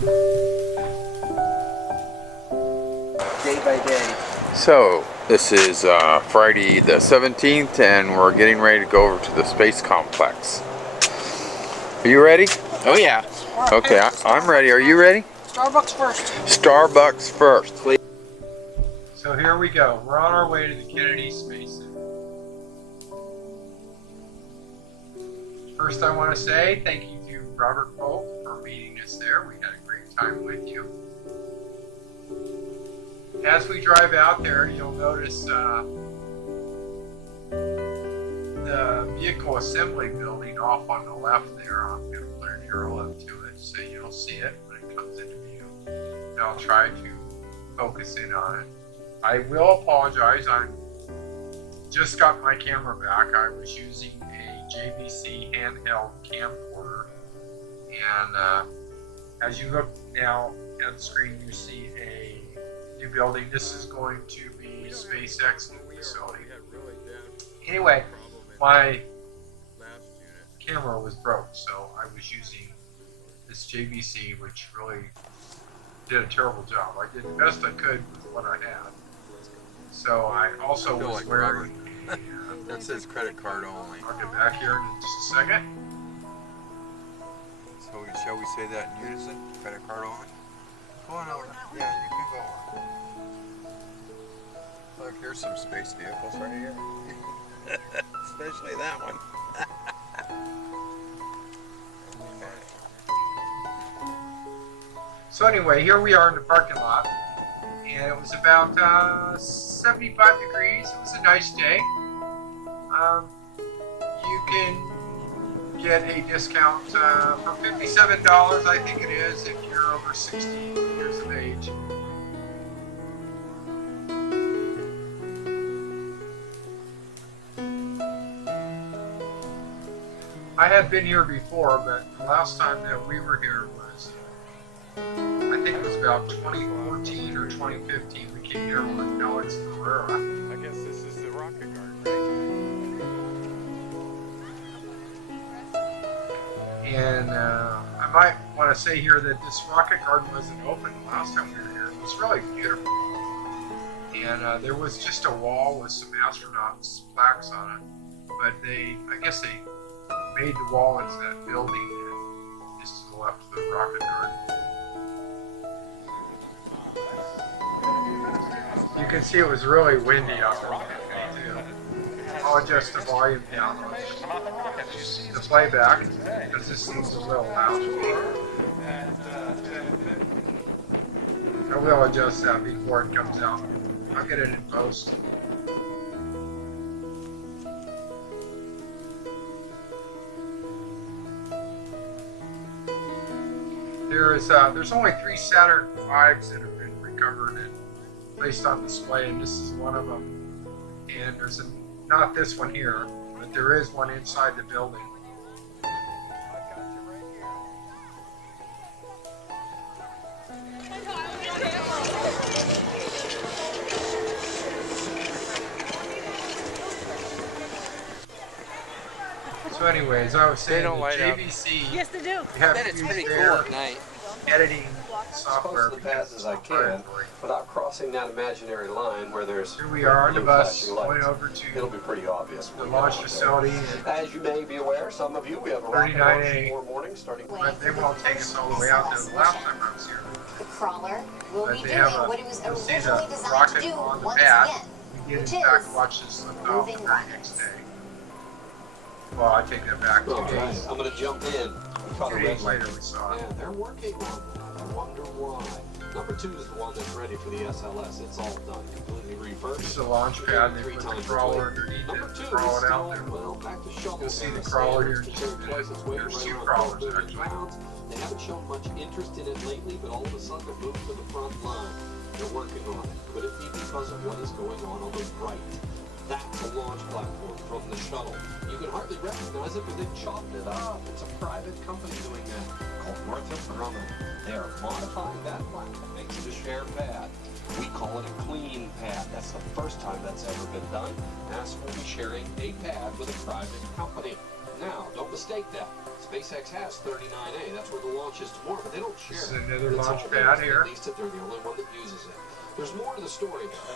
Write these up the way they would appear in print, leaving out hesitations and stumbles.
Day by day. So, this is Friday the 17th, and we're getting ready to go over to the space complex. Are you ready? Oh yeah. Okay, I'm ready. Are you ready? Starbucks first. Starbucks first. So here we go. We're on our way to the Kennedy Space Center. First, I want to say thank you to Robert Polk for meeting us there. We had a great time with you. As we drive out there, you'll notice the vehicle assembly building off on the left there. I'm going to put an arrow up to it so you'll see it when it comes into view. And I'll try to focus in on it. I will apologize. I just got my camera back. I was using a JVC handheld camcorder. And as you look now at the screen, you see a new building. This is going to be SpaceX new facility. Anyway, my camera was broke, so I was using this JVC, which really did a terrible job. I did the best I could with what I had. So I also was wearing That says credit card only. I'll get back here in just a second. So shall we say that in unison? Credit card only? Go on over. Yeah, you can go on. Look, here's some space vehicles right here. Especially that one. So anyway, here we are in the parking lot, and it was about 75 degrees. It was a nice day. You can get a discount for $57, I think it is, if you're over 60 years of age. I have been here before, but the last time that we were here was, I think it was about 2014 or 2015. We came here with Alex Ferreira. I guess this is the rocket garden, right? And I might want to say here that this rocket garden wasn't open the last time we were here. It was really beautiful. And there was just a wall with some astronauts plaques on it. But I guess they made the wall into that building and just to the left of the rocket garden. You can see it was really windy out there too. I'll adjust the volume down on the playback because this seems a little loud. I will adjust that before it comes out. I'll get it in post. There's only 3 Saturn V's that have been recovered and placed on display, and this is one of them. And there's not this one here, but there is one inside the building. So anyways, I was saying JVC, Yes, they do. you have to use their editing software. As close to the path as I can without crossing that imaginary line where there's Here we are on the bus flashing going lights. over to It'll be pretty obvious. the launch facility. As you may be aware, some of you, we have a rocket 39A. launch tomorrow morning starting. But they won't take us all the way out there. The last time I was here, The crawler will but be they doing have what it was you'll see originally the designed to rocket do on the once pad. again. We did which in fact is watch this lift off the moving very next day. Well, I take that back. 2 All right, days. I'm going to jump in. 2 days later we saw it. Yeah, they're working on that. I wonder why. Number 2 is the one that's ready for the SLS. It's all done, completely refurbished. This is a launch pad. They put the crawler underneath Number it, 2 crawl is it out still, there. well, back to shovel. You'll see the era crawler here in standards. just a minute. Twice its weight, There's right 2 around crawlers 12 actually. pounds. They haven't shown much interest in it lately, but all of a sudden it moved to the front line. They're working on it. Could it be because of what is going on the right? That's a launch platform from the shuttle. You can hardly recognize it, but they've chopped it up. It's a private company doing that, called Northrop Grumman. They are modifying that platform, makes it a shared pad. We call it a clean pad. That's the first time that's ever been done. NASA will be sharing a pad with a private company. Now, don't mistake that. SpaceX has 39A. That's where the launch is tomorrow, but they don't share This is it. another It's launch all pad theirs. here. At least they're the only one that uses it. There's more to the story, though.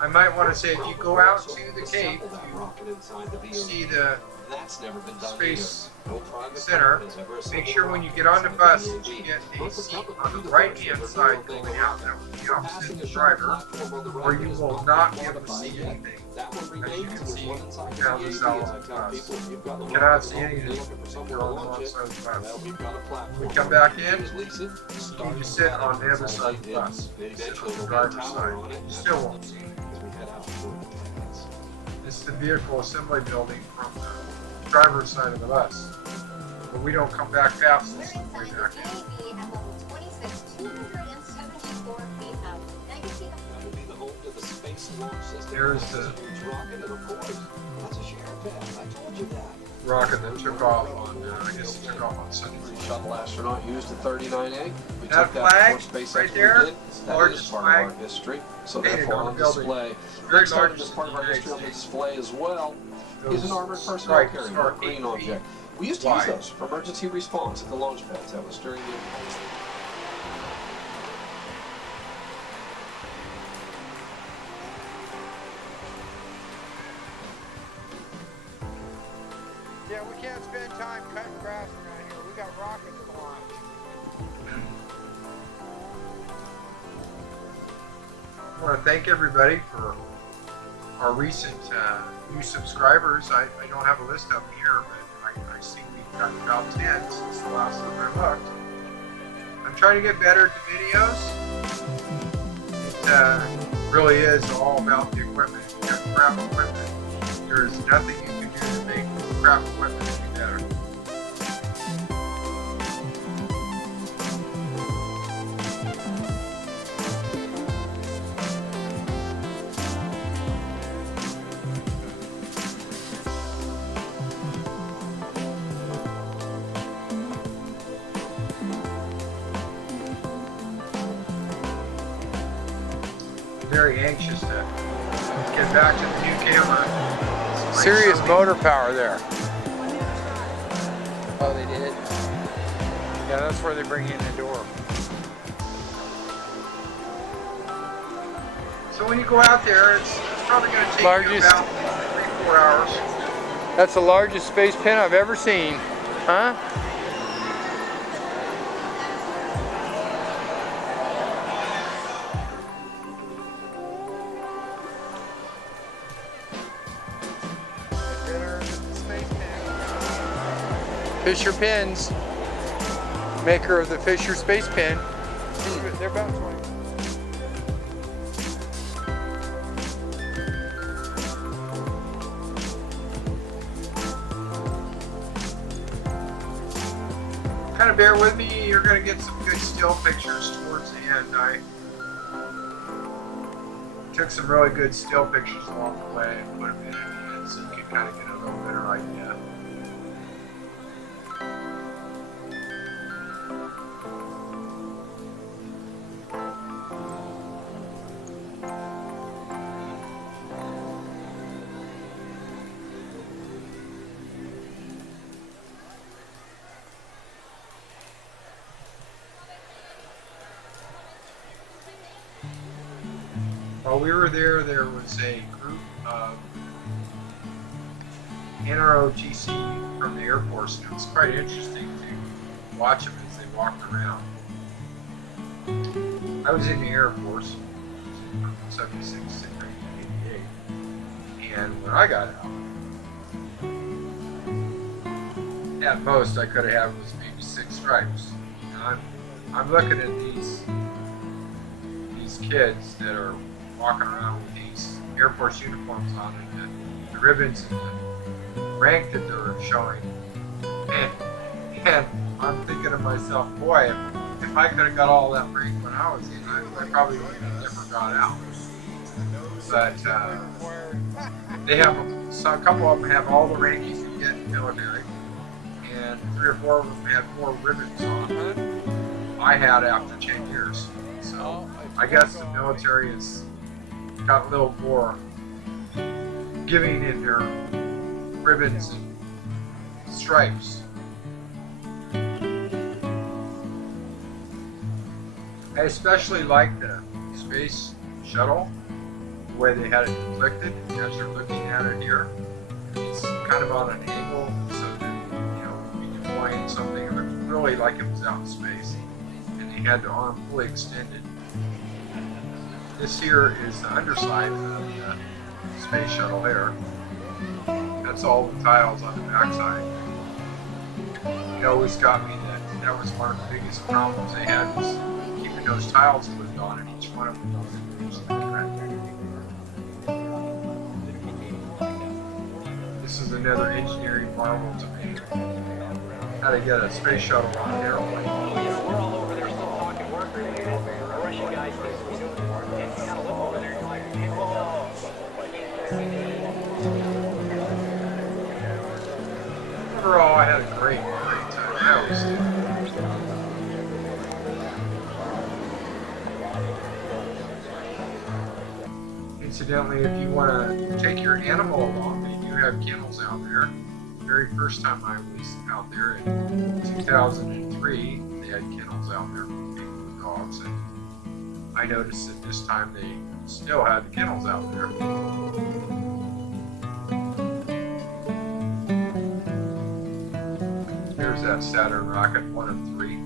I might want to say, if you go out to the cave, Assemble that rocket inside the you see VA. the That's never been done Space either. No private Center. company has ever Make assembled sure a when you rocket get on the inside bus, VA. you get a Northrop seat Grumman on will the be right first. hand They're side doing going a out. thing That would be We're opposite passing the a shuttle driver, platform on the right or that you is will not not be been able to modified see yet. anything. That one As you remains. can There's see one inside the down the VAB, south as I of the tell bus. people, if you've got the Cannot rocket see at home and anything. you're looking for somewhere You're to on the launch wrong it, side of the well, bus. we've got a platform. We come back in, Just lease it, start you it, sit on the that's other all side of they the did. bus. They You sit eventually on the will get a driver's tower side. on it. You still won't see. As we head out toward the plants. This is the vehicle assembly building from the driver's side of the bus. But we don't come back past this on the way back in. at level 26, 274 feet up. Now you can see the That would be the home to the space launch system. There's That's the a huge rocket, and of course, that's a share pad. I told you that. Rocket that took off on, I guess it took off on Sunday. Shuttle astronaut used the 39A. We That took flag before SpaceX right there, did. That largest is part flag of our history. So painted therefore on on the building. display. Very Next item large as part of our in the history on the United display as well is an armored personnel stripes carrier, are a green 8 feet object. We used to use wide. those for emergency response at the launch pads. That was during the Yeah, we can't spend time cutting grass around here. We got rockets to launch. I want to thank everybody for our recent new subscribers. I don't have a list of them here, but I see we've got about 10 since the last time I looked. I'm trying to get better at the videos. It really is all about the equipment. If you have crap equipment, there is nothing you can do to make crap equipment any better. Very anxious to get back to the new camera. Serious motor power there. Oh, they did? Yeah, that's where they bring you in the door. So when you go out there, it's probably going to take you Largest- about 3-4 hours. That's the largest space pen I've ever seen. Huh? Fisher pens, maker of the Fisher space pen. They're about 20. Kind of bear with me, you're going to get some good still pictures towards the end. I took some really good still pictures along the way and put them in at the end so you can kind of get a little better idea. While we were there, there was a group of NROTC from the Air Force, and it was quite interesting to watch them as they walked around. I was in the Air Force, from 76 to 1988, and when I got out, at most I could have had was maybe 6 stripes. And I'm looking at these kids that are walking around with these Air Force uniforms on and the ribbons and the rank that they're showing. And I'm thinking to myself, boy, if I could have got all that rank when I was in, I probably would have never got out. But they have, so a couple of them have all the rank you can get in the military, and 3 or 4 of them had more ribbons on. I had after 10 years. So I guess the military has got a little more giving in their ribbons and stripes. I especially like the space shuttle, the way they had it inflected as you're looking at it here. It's kind of on an angle so that, you know, you're deploying something, it looked really like it was out in space. And they had the arm fully extended. This here is the underside of the space shuttle here. That's all the tiles on the backside. It always got me that was one of the biggest problems they had was keeping those tiles glued on, and each one of them was This is another engineering marvel to me. How to get a space shuttle on an airplane. We're all over there still talking work related. The Russian guys think we do it. And you kind of look over there and you're like, whoa. Overall, I had a great time. I always do. Incidentally, if you want to take your animal along, they do have kennels out there. The very first time I was out there in 2003, they had kennels out there for people with dogs, and I noticed that this time they still had the kennels out there. Here's that Saturn rocket, one of 3.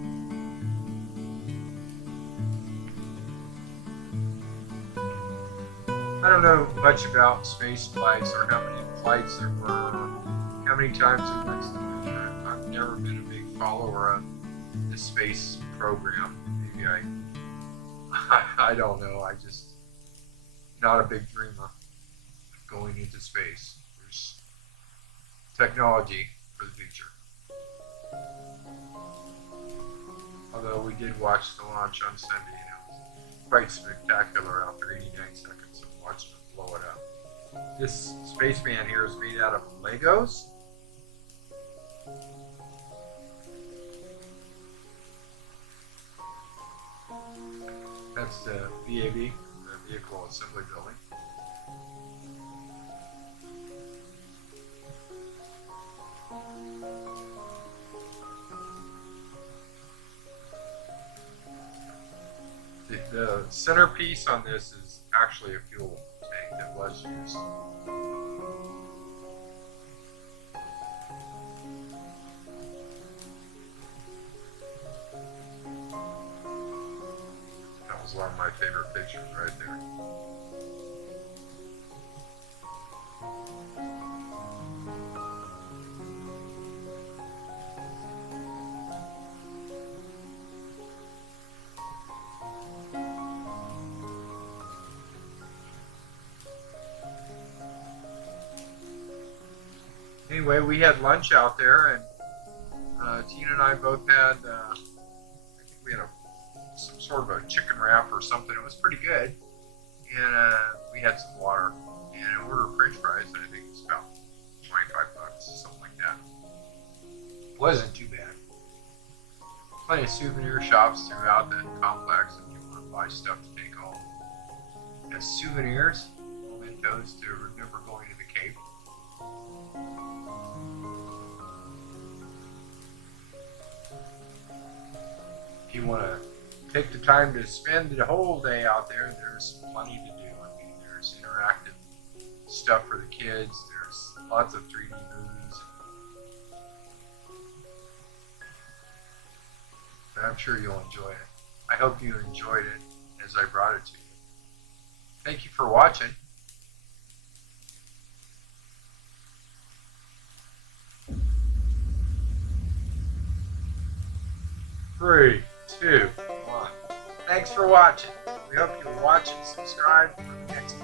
I don't know much about space flights or how many flights there were, or how many times it went to the moon. I've never been a big follower of the space program. Maybe I don't know. I just not a big dreamer of going into space. There's technology for the future. Although we did watch the launch on Sunday, and it was quite spectacular after 89 seconds of watching it blow it up. This spaceman here is made out of Legos. That's the VAB, the Vehicle Assembly Building. The centerpiece on this is actually a fuel tank that was used. That was one of my favorite pictures right there. Anyway, we had lunch out there, and Tina and I both had, I think we had some sort of a chicken wrap or something. It was pretty good, and we had some water, and I ordered French fries, and I think it was about $25, something like that. It wasn't too bad. Plenty of souvenir shops throughout the complex if you want to buy stuff to take home. As souvenirs, mementos to remember going to the Cape. If you want to take the time to spend the whole day out there, there's plenty to do. I mean, there's interactive stuff for the kids. There's lots of 3D movies. I'm sure you'll enjoy it. I hope you enjoyed it as I brought it to you. Thank you for watching. Three, 2, 1. Thanks for watching. We hope you'll watch and subscribe for the next